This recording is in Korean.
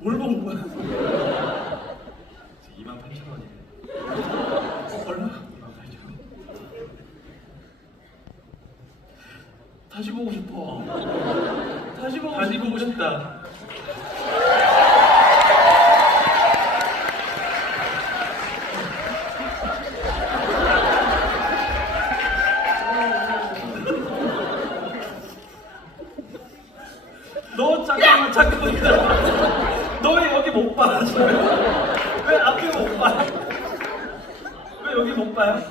뭘 먹은 거야? 2만 8천 원이네. 원. 다시 보고 싶어. 다시 보고 싶다. 너 잠깐만 잠깐만 기다려. 너왜 여기 못 봐? 왜 앞에 못 봐? 왜 여기 못 봐요?